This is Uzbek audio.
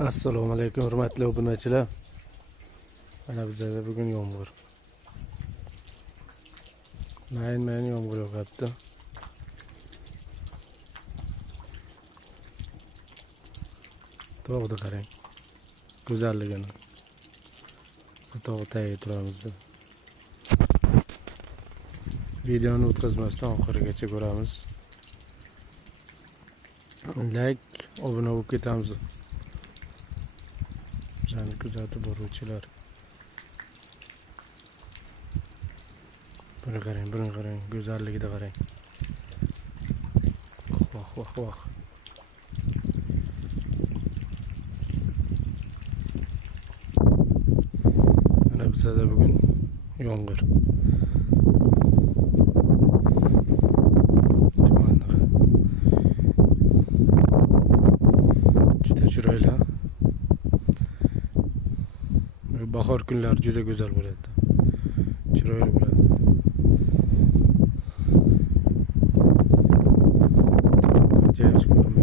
Assalomu alaykum hurmatli obunachilar. Mana bizda bugun yomg'ir. Mayin yomg'ir yog'yapti. Tog'ni qarang. Go'zalligini. Tog' tagiga turamiz. Videoni o'tkazmasdan oxirigacha ko'ramiz. Like, obuna bo'lib ketamiz. Bizani kuzatib boruvchilar. Buni qarang, go'zalligida qarang. Voh. Mana bizda bugun yomg'ir. Juda chiroyli. Bahor kunlari juda go'zal bo'ladi. Chiroyli bo'ladi. Yaxshi ko'rinmaydi.